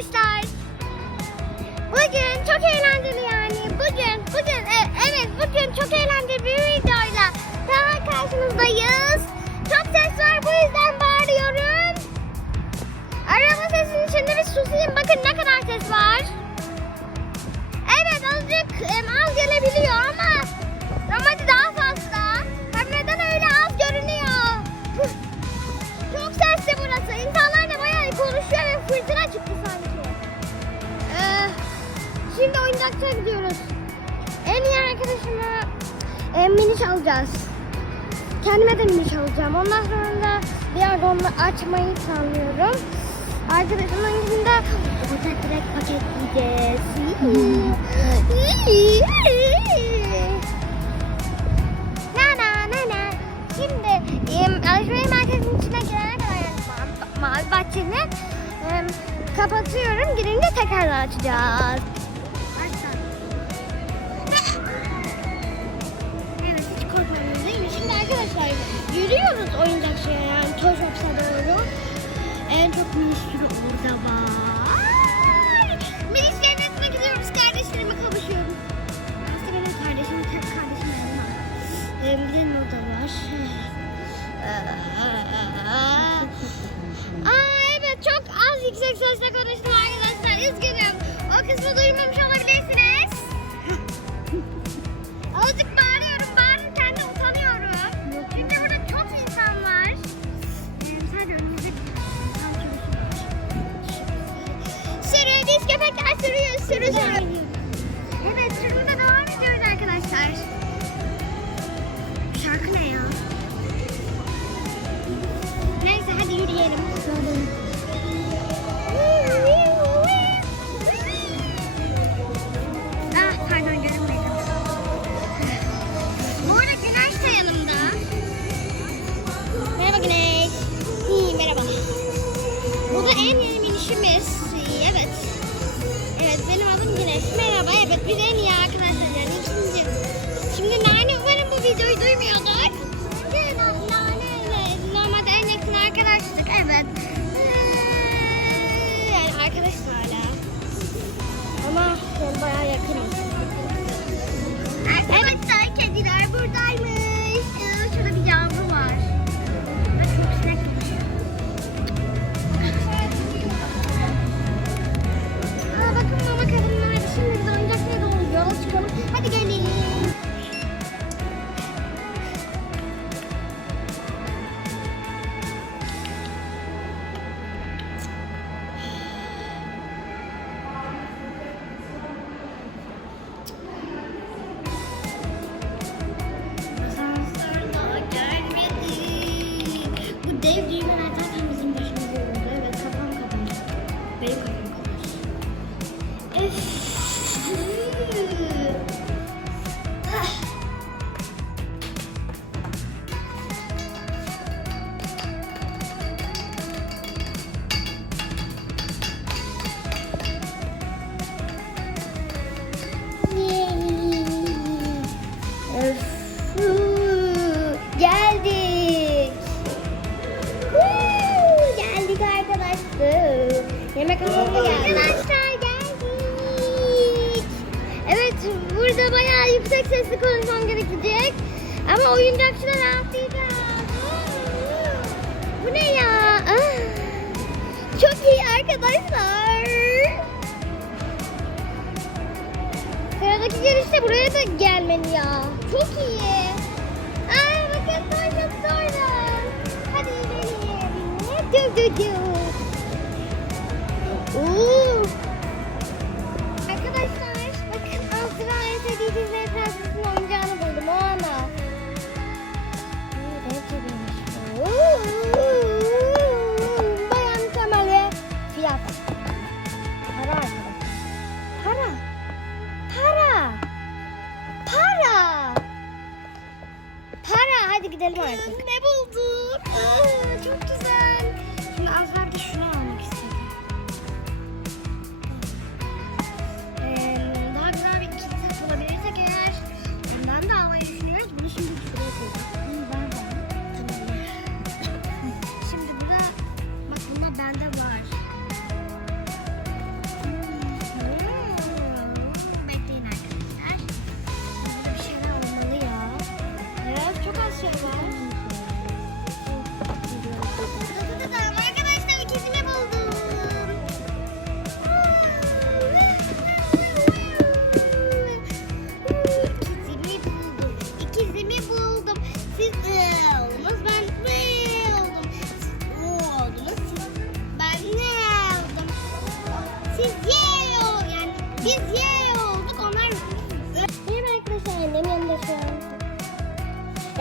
arkadaşlar. Bugün çok eğlenceli yani. Bugün, bugün, e- evet bugün çok eğlenceli bir videoyla daha karşınızdayız. Çok ses var bu yüzden bağırıyorum. Araba sesini şimdi bir susayım. Bakın ne kadar ses var. Arkadaşımın gidinde orada direkt paketleyeceğiz. na na na na. Şimdi em, alışveriş merkezinin içine girene kadar yani ma- mavi bahçenin em, kapatıyorum. Girince tekrar açacağız. Evet hiç mi? Şimdi arkadaşlar yürüyoruz oyuncakçıya yani Toy Shops'a doğru. En çok minis sürü orada var. Minislerin yanına gidiyoruz. Kardeşlerime kavuşuyorum. Aslında benim kardeşim, tek kardeşim benim var. Ee, bir orada var. Aa evet çok az yüksek sesle konuştum arkadaşlar. Üzgünüm. O kısmı duymamış olabilirsiniz. Ama oyuncakçıda rahatlayacağız. Bu ne ya? Çok iyi arkadaşlar. Sıradaki girişte buraya da gelmeli ya. Çok iyi. Aa bakın sonra sonra. Hadi gidelim. Du du du. Arkadaşlar bakın Azra en sevdiği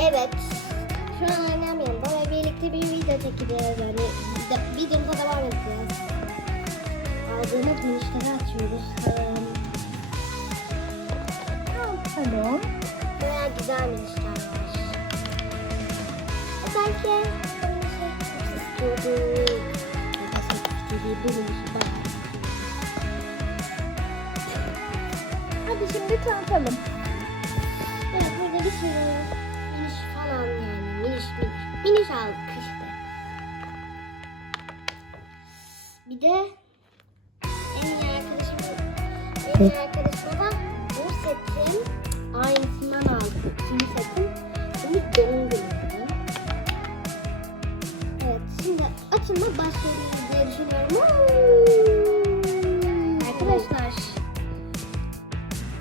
Evet. Şu an annem yanında ve birlikte bir video çekeceğiz. Yani videomuza devam edeceğiz. Aldığımız minişleri açıyoruz. Tamam. Baya güzel minişler var. Belki istiyorduk. Bu. Hadi şimdi tanıtalım. Evet burada bir şey sürü Miniş aldık. Bir de en iyi arkadaşım en iyi arkadaşıma da bu setin aynısından aldık. İkinci setin. Bunu doğum günü. Evet şimdi açılma başlayalım diye düşünüyorum. Arkadaşlar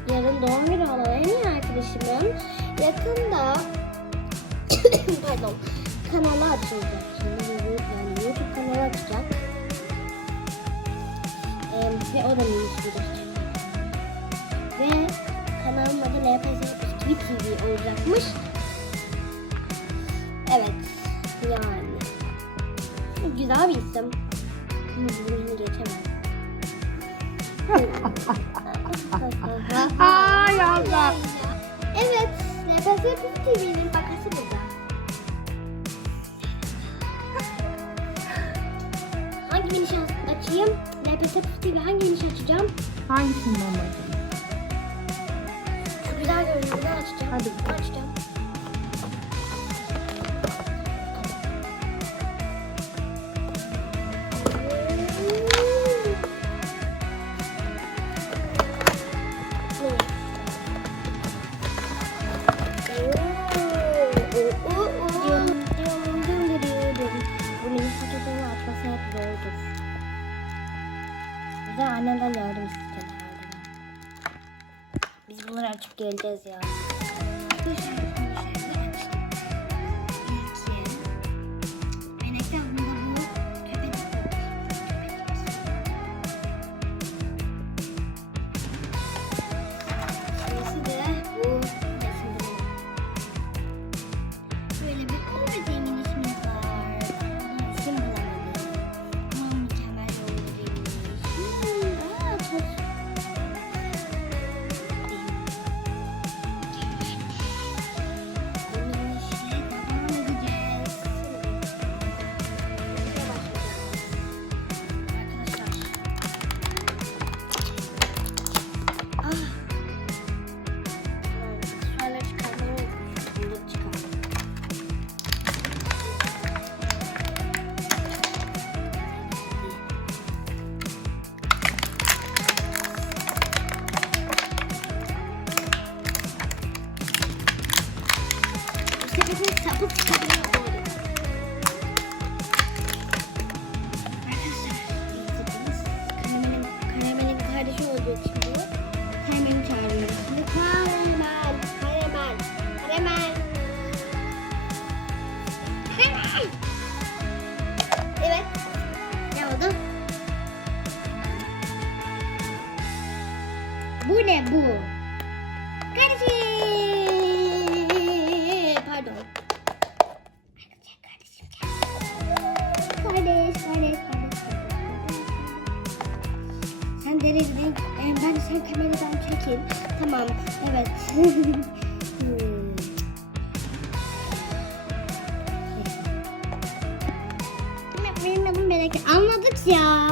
yarın doğum günü olan en iyi arkadaşımın yakında pardon kanalı açılacak. Şimdi yani YouTube kanalı açacak. Ee, ve o da bir Ve kanalın adı LPS TV TV olacakmış. Evet. Yani. Güzel bir isim. Ama bunu geçemem. Ay Allah. Evet, NPS TV'nin bakası burada. Hangi miniş açayım? NPS TV hangi miniş açacağım? Hangisinden bakalım? Şu güzel görünüyor. Bunu açacağım. Hadi. Açacağım. Zordur. Bir de yardım isteyeceğim herhalde. Biz bunları açıp geleceğiz ya. Oldu. Karamel'in kardeşi olduğu için bu. Karamel'i çağırıyoruz. Şimdi Karamel, Karamel, Karamel. Karamel. Evet. Ne oldu? Bu ne bu? Melek. Anladık ya.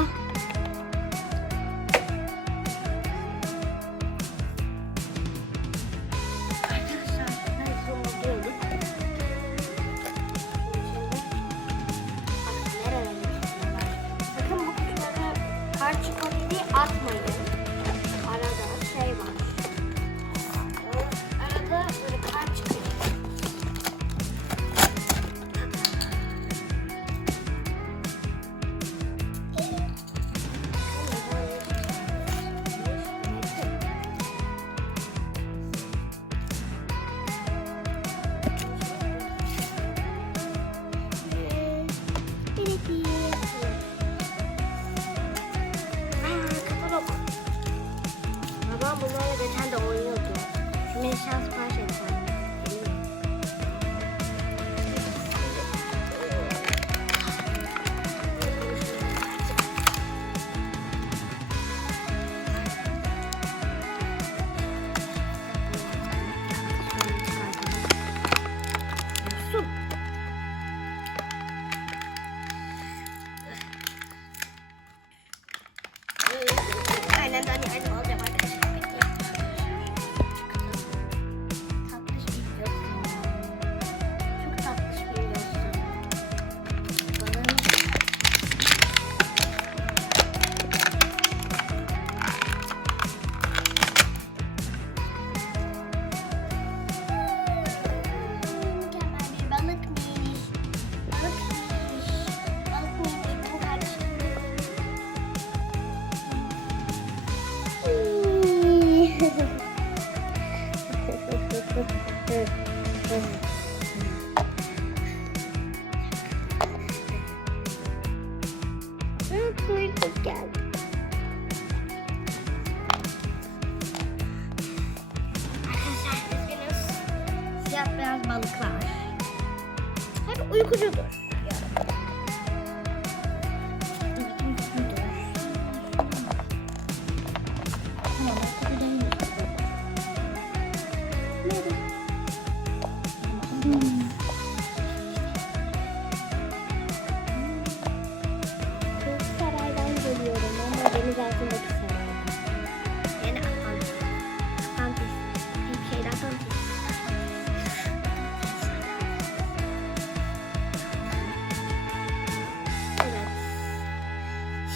我有个这个。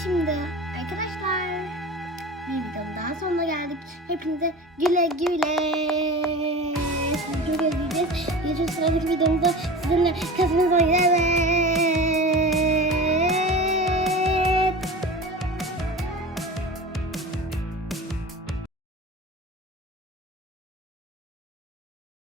Şimdi arkadaşlar bir videonun daha sonuna geldik. Hepinize güle güle. Güle güle. Geçen sıradaki videomuzda sizinle kasımız oynayacağız.